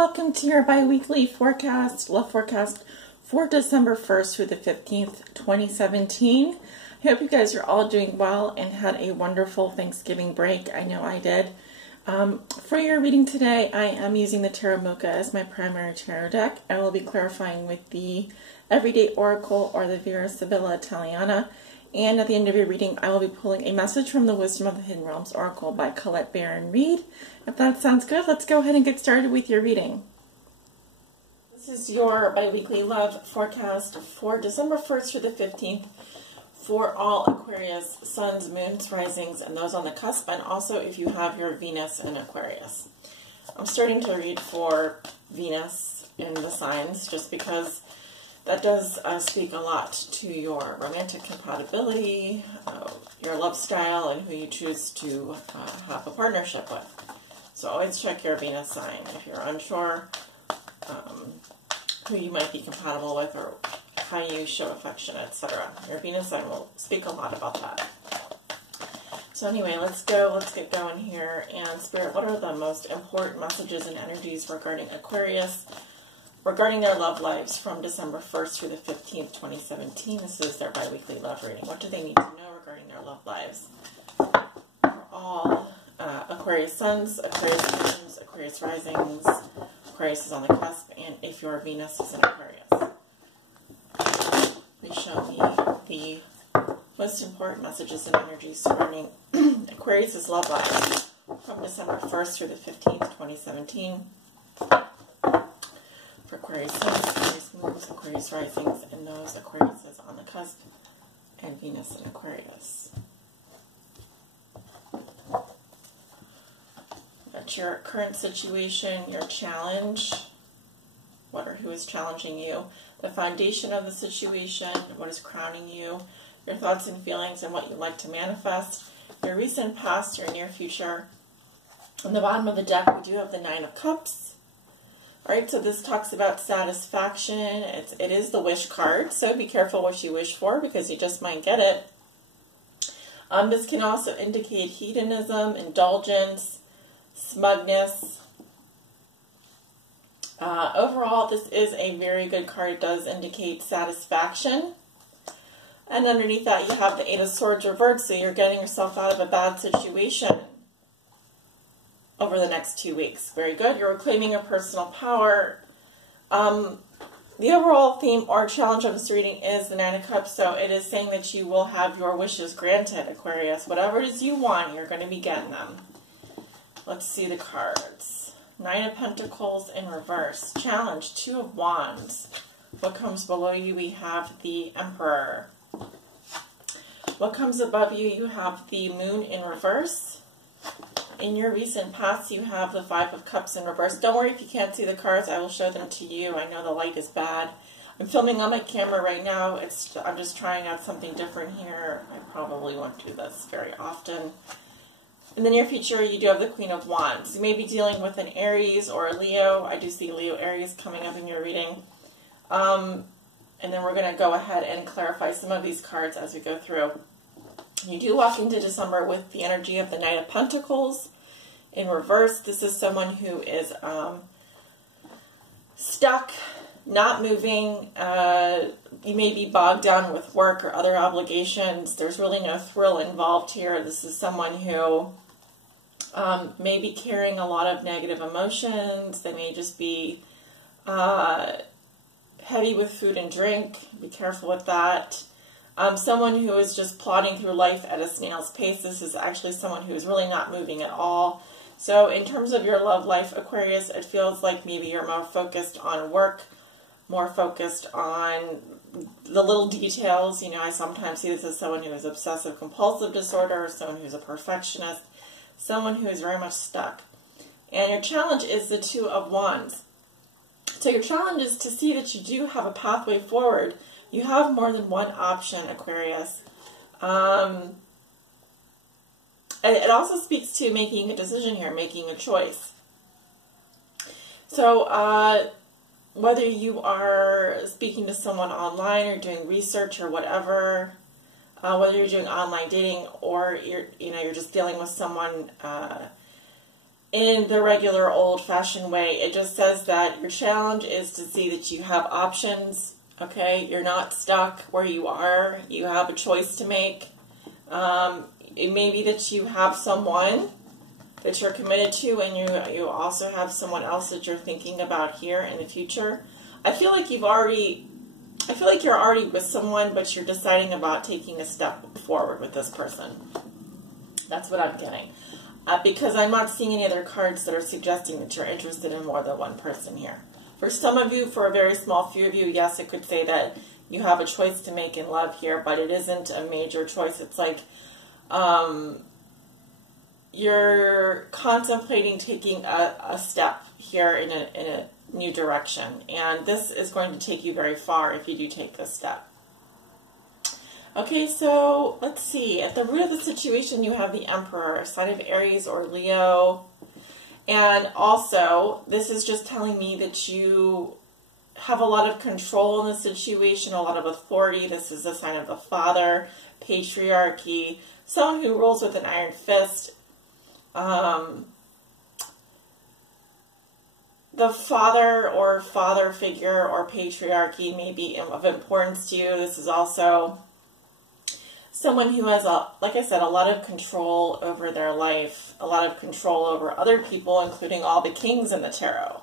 welcome to your bi-weekly forecast, love forecast for December 1st through the 15th, 2017. I hope you guys are all doing well and had a wonderful Thanksgiving break. I know I did. For your reading today, I am using the Tarot Mocha as my primary tarot deck. I will be clarifying with the Everyday Oracle or the Vera Sibilla Italiana. And at the end of your reading, I will be pulling a message from the Wisdom of the Hidden Realms Oracle by Colette Baron Reed. If that sounds good, let's go ahead and get started with your reading. This is your bi-weekly love forecast for December 1st through the 15th for all Aquarius Suns, Moons, Risings, and those on the cusp, and also if you have your Venus in Aquarius. I'm starting to read for Venus in the signs just because that does speak a lot to your romantic compatibility, your love style, and who you choose to have a partnership with. So always check your Venus sign if you're unsure who you might be compatible with or how you show affection, etc. Your Venus sign will speak a lot about that. So anyway, let's get going here. And Spirit, what are the most important messages and energies regarding Aquarius, regarding their love lives from December 1st through the 15th, 2017. This is their bi-weekly love reading. What do they need to know regarding their love lives? For all Aquarius Suns, Aquarius Moons, Aquarius Risings, Aquarius is on the cusp, and if your Venus is in Aquarius. Please show me the most important messages and energies surrounding Aquarius' love lives from December 1st through the 15th, 2017. For Aquarius Suns, Aquarius Moons, Aquarius Risings, and those Aquariuses on the cusp, and Venus in Aquarius. That's your current situation, your challenge, what or who is challenging you, the foundation of the situation, what is crowning you, your thoughts and feelings and what you'd like to manifest, your recent past, your near future. On the bottom of the deck, we do have the Nine of Cups. Alright, so this talks about satisfaction. It is the wish card, so be careful what you wish for because you just might get it. This can also indicate hedonism, indulgence, smugness. Overall, this is a very good card. It does indicate satisfaction. And underneath that, you have the Eight of Swords reversed, so you're getting yourself out of a bad situation over the next 2 weeks. Very good. You're reclaiming your personal power. The overall theme or challenge of this reading is the Nine of Cups, so it is saying that you will have your wishes granted, Aquarius. Whatever it is you want, you're going to be getting them. Let's see the cards. Nine of Pentacles in reverse. Challenge, Two of Wands. What comes below you? We have the Emperor. What comes above you? You have the Moon in reverse. In your recent past, you have the Five of Cups in reverse. Don't worry if you can't see the cards. I will show them to you. I know the light is bad. I'm filming on my camera right now. I'm just trying out something different here. I probably won't do this very often. In the near future, you do have the Queen of Wands. You may be dealing with an Aries or a Leo. I do see Leo Aries coming up in your reading. And then we're going to go ahead and clarify some of these cards as we go through. You do walk into December with the energy of the Knight of Pentacles in reverse. This is someone who is stuck, not moving. You may be bogged down with work or other obligations. There's really no thrill involved here. This is someone who may be carrying a lot of negative emotions. They may just be heavy with food and drink. Be careful with that. Someone who is just plodding through life at a snail's pace. This is actually someone who is really not moving at all. So in terms of your love life, Aquarius, it feels like maybe you're more focused on work, more focused on the little details. You know, I sometimes see this as someone who has obsessive compulsive disorder, someone who's a perfectionist, someone who is very much stuck. And your challenge is the Two of Wands. So your challenge is to see that you do have a pathway forward. You have more than one option, Aquarius. It also speaks to making a decision here, making a choice. So whether you are speaking to someone online or doing research or whatever, whether you're doing online dating or you're just dealing with someone in the regular old-fashioned way. It just says that your challenge is to see that you have options, okay? You're not stuck where you are. You have a choice to make. It may be that you have someone that you're committed to, and you also have someone else that you're thinking about here in the future. I feel like you're already with someone, but you're deciding about taking a step forward with this person. That's what I'm getting. Because I'm not seeing any other cards that are suggesting that you're interested in more than one person here. For some of you, for a very small few of you, yes, it could say that you have a choice to make in love here, but it isn't a major choice. It's like you're contemplating taking a step here in a new direction. And this is going to take you very far if you do take this step. Okay, so let's see. At the root of the situation, you have the Emperor, a sign of Aries or Leo. And also, this is just telling me that you have a lot of control in the situation, a lot of authority. This is a sign of the father, patriarchy, someone who rules with an iron fist. The father or father figure or patriarchy may be of importance to you. This is also someone who has, like I said, a lot of control over their life, a lot of control over other people, including all the kings in the tarot.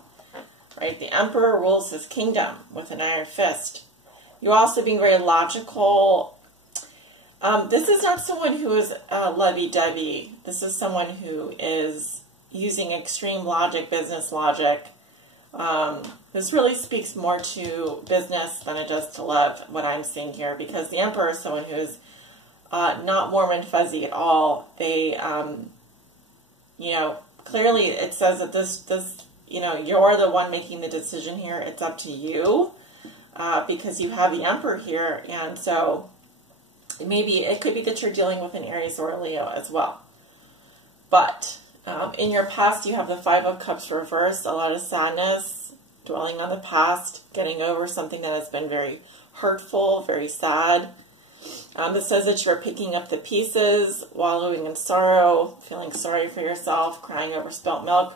Right? The Emperor rules his kingdom with an iron fist. You also being very logical. This is not someone who is lovey-dovey. This is someone who is using extreme logic, business logic. This really speaks more to business than it does to love, what I'm seeing here, because the Emperor is someone who is not warm and fuzzy at all. They, you know, clearly it says that this, you know, you're the one making the decision here. It's up to you, because you have the Emperor here, and so maybe it could be that you're dealing with an Aries or a Leo as well. But in your past, you have the Five of Cups reversed, a lot of sadness, dwelling on the past, getting over something that has been very hurtful, very sad. This says that you're picking up the pieces, wallowing in sorrow, feeling sorry for yourself, crying over spilt milk.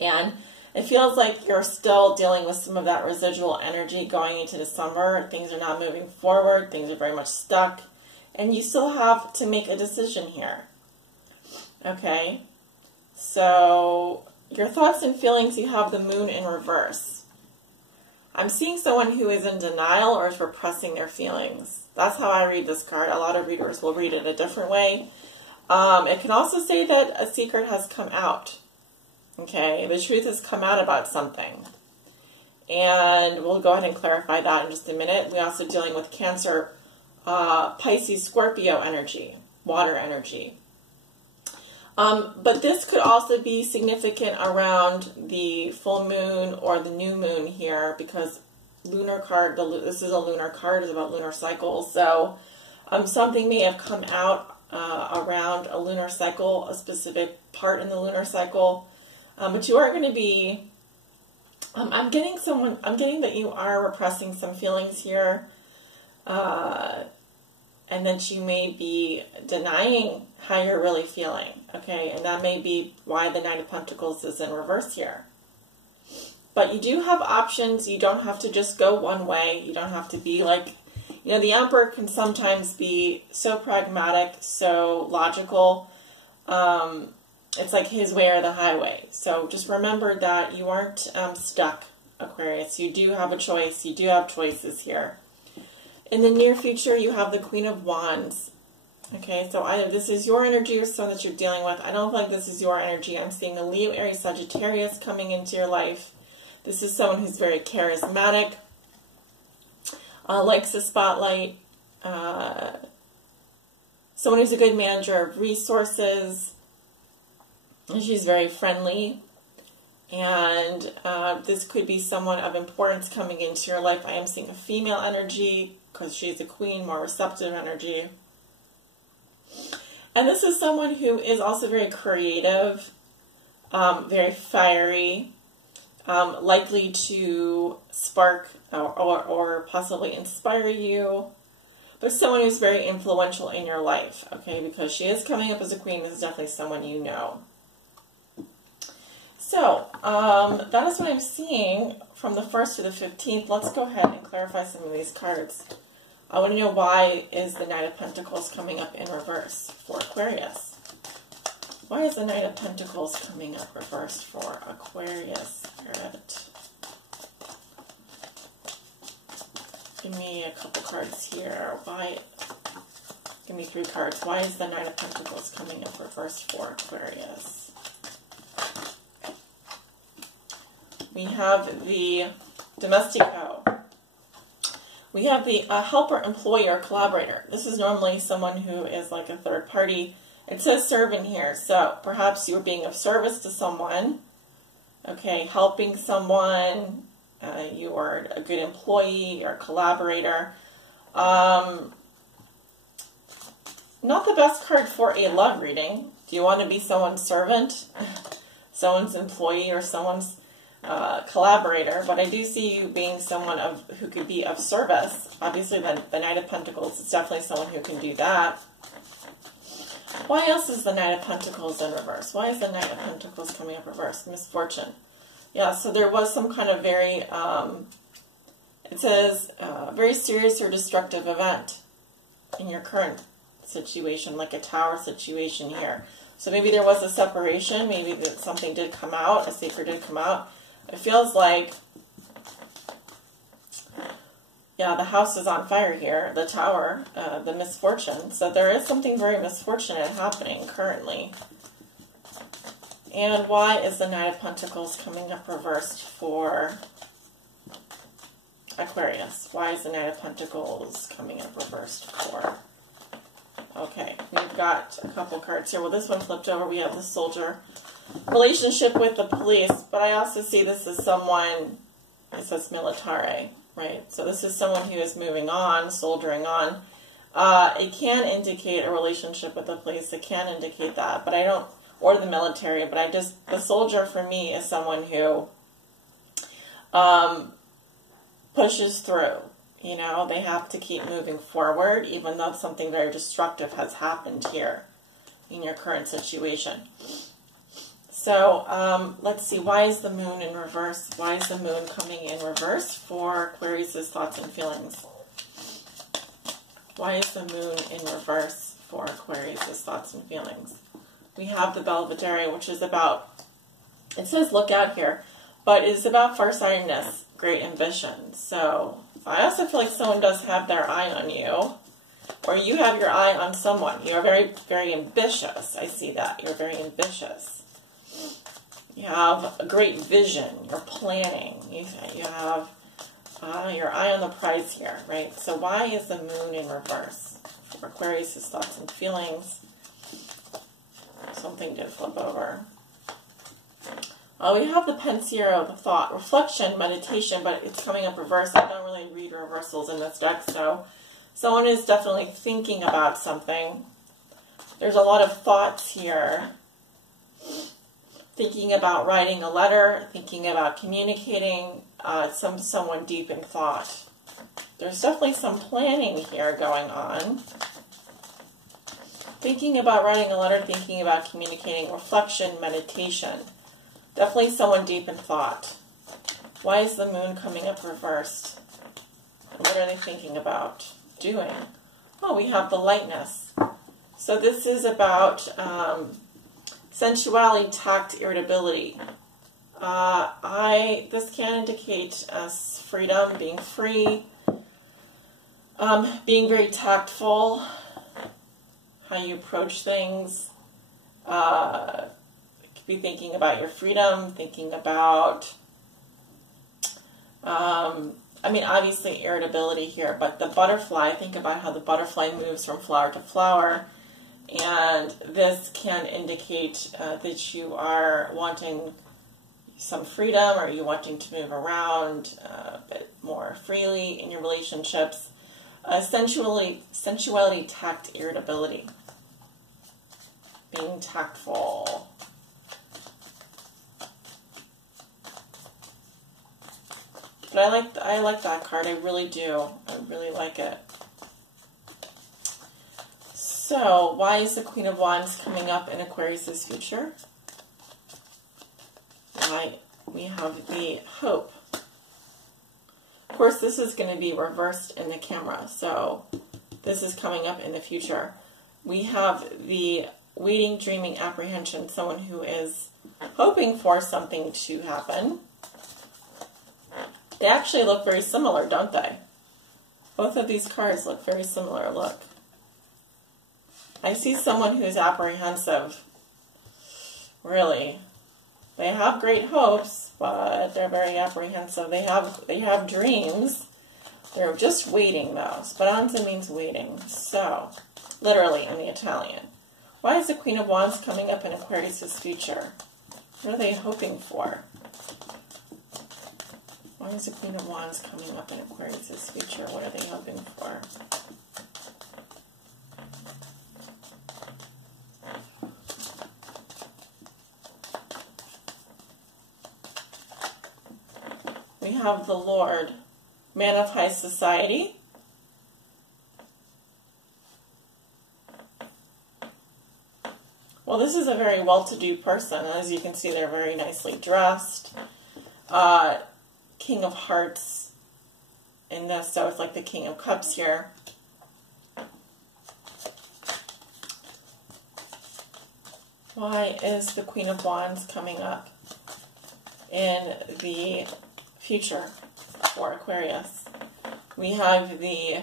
And it feels like you're still dealing with some of that residual energy going into December. Things are not moving forward. Things are very much stuck. And you still have to make a decision here. Okay? So, your thoughts and feelings, you have the Moon in reverse. I'm seeing someone who is in denial or is repressing their feelings. That's how I read this card. A lot of readers will read it a different way. It can also say that a secret has come out. Okay, the truth has come out about something. And we'll go ahead and clarify that in just a minute. We're also dealing with Cancer, Pisces, Scorpio energy, water energy. But this could also be significant around the full moon or the new moon here, because lunar card, this is a lunar card, it's about lunar cycles. So something may have come out around a lunar cycle, a specific part in the lunar cycle. But you are going to be, I'm getting that you are repressing some feelings here, and that you may be denying how you're really feeling, okay? And that may be why the Knight of Pentacles is in reverse here. But you do have options. You don't have to just go one way. You don't have to be like, you know, the Emperor can sometimes be so pragmatic, so logical. It's like his way or the highway. So just remember that you aren't stuck, Aquarius. You do have a choice. You do have choices here. In the near future, you have the Queen of Wands. Okay, so either this is your energy or someone that you're dealing with. I don't think this is your energy. I'm seeing the Leo, Aries, Sagittarius coming into your life. This is someone who's very charismatic, likes the spotlight, someone who's a good manager of resources. And she's very friendly, and this could be someone of importance coming into your life. I am seeing a female energy because she's a queen, more receptive energy. And this is someone who is also very creative, very fiery, likely to spark or possibly inspire you. But someone who's very influential in your life, okay, because she is coming up as a queen. This is definitely someone you know. So, that is what I'm seeing from the 1st to the 15th. Let's go ahead and clarify some of these cards. I want to know, why is the Knight of Pentacles coming up in reverse for Aquarius? Why is the Knight of Pentacles coming up reversed for Aquarius? Spirit. Give me a couple cards here. Why? Give me 3 cards. Why is the Knight of Pentacles coming up reversed for Aquarius? We have the Domestico. We have the helper, employer, collaborator. This is normally someone who is like a third party. It says serve in here, so perhaps you're being of service to someone. Okay, helping someone. You are a good employee or collaborator. Not the best card for a love reading. Do you want to be someone's servant, someone's employee, or someone's collaborator? But I do see you being someone who could be of service. Obviously, the Knight of Pentacles is definitely someone who can do that. Why else is the Knight of Pentacles in reverse? Why is the Knight of Pentacles coming up reverse? Misfortune. Yeah, so there was some kind of very, it says, very serious or destructive event in your current situation, like a tower situation here. So maybe there was a separation, maybe that something did come out, a secret did come out. It feels like, yeah, the house is on fire here, the tower, the misfortune. So there is something very misfortunate happening currently. And why is the Knight of Pentacles coming up reversed for Aquarius? Why is the Knight of Pentacles coming up reversed for? Okay, we've got a couple cards here. Well, this one flipped over. We have the Soldier. Relationship with the police. But I also see this as someone, it says militare, right? So this is someone who is moving on, soldiering on. It can indicate a relationship with the police. It can indicate that. But I don't, or the military, but the soldier for me is someone who pushes through. You know, they have to keep moving forward, even though something very destructive has happened here in your current situation. So, let's see, why is the Moon in reverse? Why is the Moon coming in reverse for Aquarius' thoughts and feelings? Why is the Moon in reverse for Aquarius' thoughts and feelings? We have the Belvedere, which is about, it says look out here, but it's about farsightedness, great ambition. So I also feel like someone does have their eye on you, or you have your eye on someone. You are very, very ambitious. I see that. You're very ambitious. You have a great vision. You're planning. You have your eye on the prize here, right? So why is the Moon in reverse for Aquarius' thoughts and feelings? Something did flip over. We have the Pensiero, the thought, reflection, meditation, but it's coming up reverse. I don't really read reversals in this deck, so someone is definitely thinking about something. There's a lot of thoughts here. Thinking about writing a letter, thinking about communicating, someone deep in thought. There's definitely some planning here going on. Thinking about writing a letter, thinking about communicating, reflection, meditation. Definitely someone deep in thought. Why is the Moon coming up reversed? And what are they thinking about doing? Oh, we have the Lightness. So this is about sensuality, tact, irritability. This can indicate freedom, being free, being very tactful, how you approach things. You could be thinking about your freedom, thinking about, I mean, obviously irritability here, but the butterfly, think about how the butterfly moves from flower to flower. And this can indicate that you are wanting some freedom, or you wanting to move around a bit more freely in your relationships. Sensuality, tact, irritability. Being tactful. But I like that card. I really do. I really like it. So, why is the Queen of Wands coming up in Aquarius' future? we have the hope. Of course, this is going to be reversed in the camera, so this is coming up in the future. We have the waiting, dreaming, apprehension, someone who is hoping for something to happen. They actually look very similar, don't they? Both of these cards look very similar. Look. I see someone who's apprehensive. Really. They have great hopes, but they're very apprehensive. They have dreams. They're just waiting, though. Speranza means waiting. So, literally in the Italian. Why is the Queen of Wands coming up in Aquarius' future? What are they hoping for? Why is the Queen of Wands coming up in Aquarius' future? What are they hoping for? We have the Lord, man of high society. Well, this is a very well-to-do person. As you can see, they're very nicely dressed. King of Hearts in this, so it's like the King of Cups here. Why is the Queen of Wands coming up in the future for Aquarius? We have the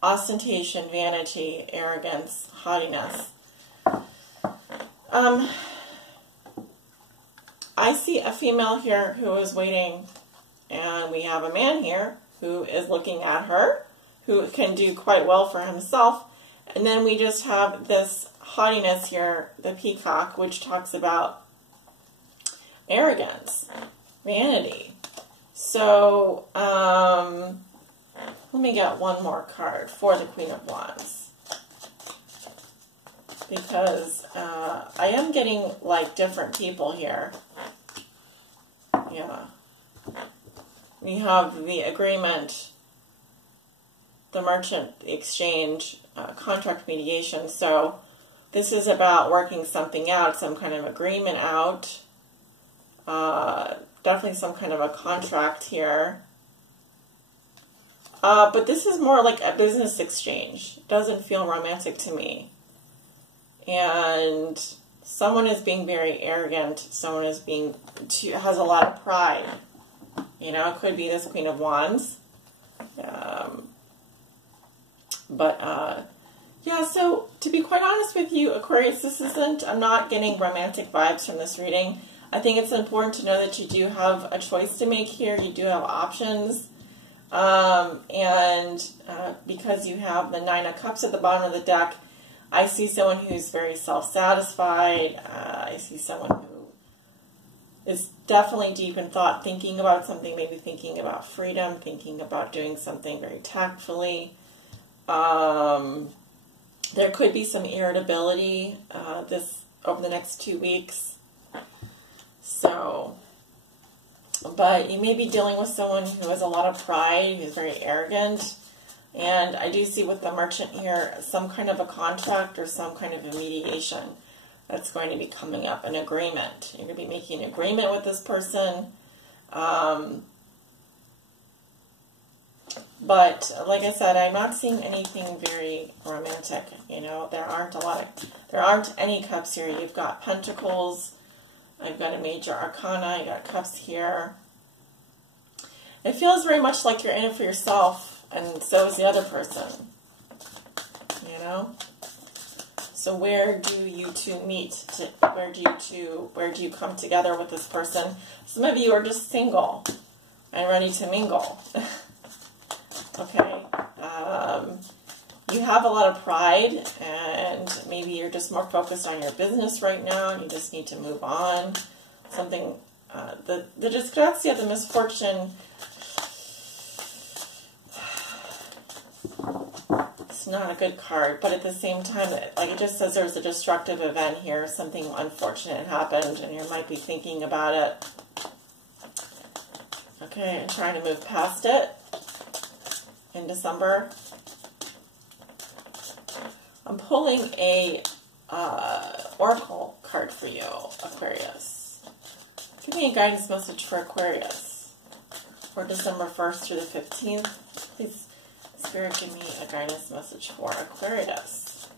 ostentation, vanity, arrogance, haughtiness. I see a female here who is waiting, and we have a man here who is looking at her, who can do quite well for himself. And then we just have this haughtiness here, the peacock, which talks about arrogance, vanity. So, let me get one more card for the Queen of Wands. Because I am getting, like, different people here. Yeah. We have the agreement, the merchant exchange, contract mediation. So this is about working something out, some kind of agreement out. Definitely some kind of a contract here. But this is more like a business exchange. It doesn't feel romantic to me. And someone is being very arrogant. Someone is has a lot of pride. You know, it could be this Queen of Wands. Yeah, so to be quite honest with you, Aquarius, I'm not getting romantic vibes from this reading. I think it's important to know that you do have a choice to make here. You do have options. Because you have the Nine of Cups at the bottom of the deck, I see someone who's very self-satisfied. I see someone who is definitely deep in thought, thinking about something, maybe thinking about freedom, thinking about doing something very tactfully. There could be some irritability over the next 2 weeks. So, but you may be dealing with someone who has a lot of pride, who's very arrogant. And I do see with the merchant here, some kind of a contract or some kind of a mediation that's going to be coming up, an agreement. You're going to be making an agreement with this person. But like I said, I'm not seeing anything very romantic. You know, there aren't any cups here. You've got pentacles. I've got a major arcana. You got cups here. It feels very much like you're in it for yourself, and so is the other person. You know. So where do you two meet? Where do you come together with this person? Some of you are just single and ready to mingle. Okay. You have a lot of pride, and maybe you're just more focused on your business right now, and you just need to move on. Something, the disgrazia, the misfortune, it's not a good card, but at the same time, like it just says there's a destructive event here, something unfortunate happened, and you might be thinking about it. Okay, I'm trying to move past it in December. I'm pulling a oracle card for you, Aquarius. Give me a guidance message for Aquarius for December 1st through the 15th. Please, Spirit, give me a guidance message for Aquarius.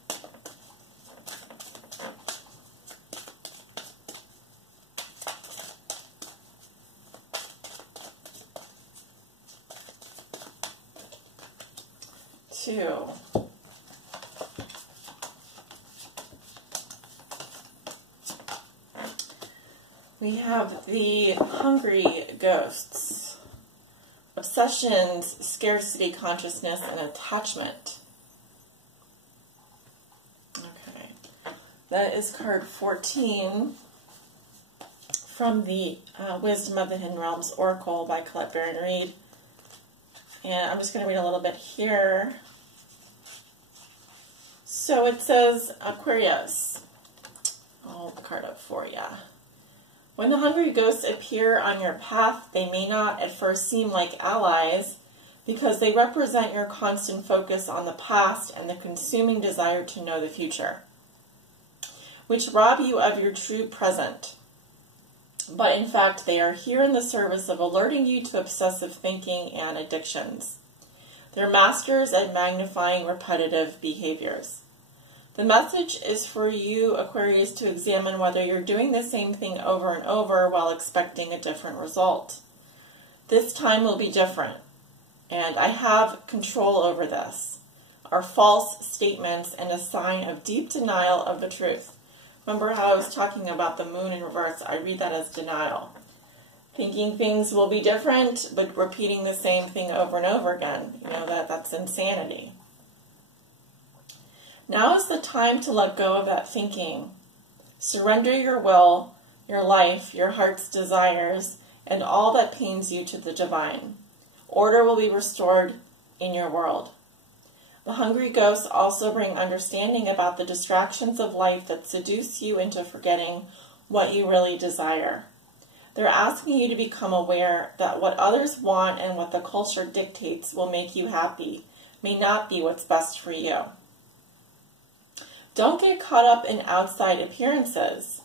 Two. We have the hungry ghosts, obsessions, scarcity, consciousness, and attachment. Okay, that is card 14 from the Wisdom of the Hidden Realms Oracle by Colette Baron Reed. And I'm just going to read a little bit here. So it says, Aquarius, I'll hold the card up for you. When the hungry ghosts appear on your path, they may not at first seem like allies because they represent your constant focus on the past and the consuming desire to know the future, which rob you of your true present. But in fact, they are here in the service of alerting you to obsessive thinking and addictions. They're masters at magnifying repetitive behaviors. The message is for you, Aquarius, to examine whether you're doing the same thing over and over while expecting a different result. This time will be different, and I have control over this, are false statements and a sign of deep denial of the truth. Remember how I was talking about the moon in reverse? I read that as denial. Thinking things will be different, but repeating the same thing over and over again. You know, that's insanity. Now is the time to let go of that thinking. Surrender your will, your life, your heart's desires, and all that pains you to the divine. Order will be restored in your world. The hungry ghosts also bring understanding about the distractions of life that seduce you into forgetting what you really desire. They're asking you to become aware that what others want and what the culture dictates will make you happy may not be what's best for you. Don't get caught up in outside appearances.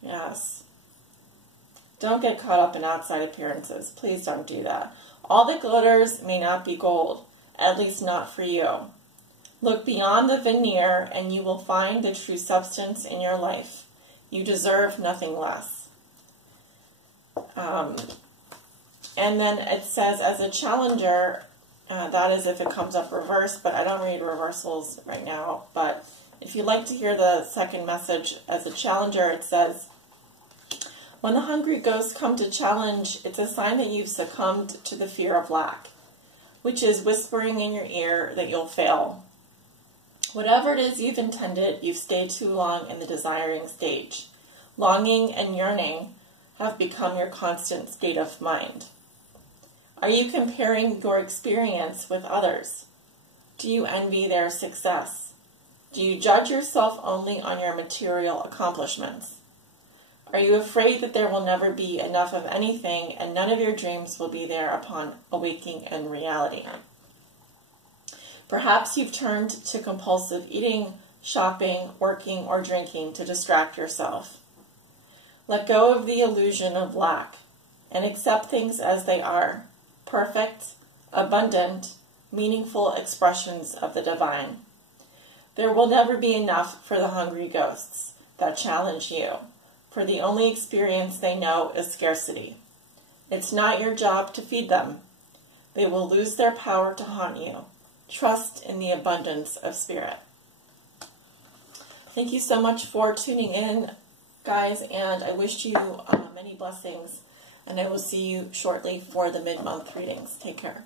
Yes. Don't get caught up in outside appearances. Please don't do that. All that glitters may not be gold, at least not for you. Look beyond the veneer and you will find the true substance in your life. You deserve nothing less. And then it says, as a challenger, that is if it comes up reversed, but I don't read reversals right now. But if you'd like to hear the second message as a challenger, it says, when the hungry ghosts come to challenge, it's a sign that you've succumbed to the fear of lack, which is whispering in your ear that you'll fail. Whatever it is you've intended, you've stayed too long in the desiring stage. Longing and yearning have become your constant state of mind. Are you comparing your experience with others? Do you envy their success? Do you judge yourself only on your material accomplishments? Are you afraid that there will never be enough of anything and none of your dreams will be there upon awaking in reality? Perhaps you've turned to compulsive eating, shopping, working, or drinking to distract yourself. Let go of the illusion of lack and accept things as they are. Perfect, abundant, meaningful expressions of the divine. There will never be enough for the hungry ghosts that challenge you, for the only experience they know is scarcity. It's not your job to feed them. They will lose their power to haunt you. Trust in the abundance of spirit. Thank you so much for tuning in, guys, and I wish you many blessings. And I will see you shortly for the mid-month readings. Take care.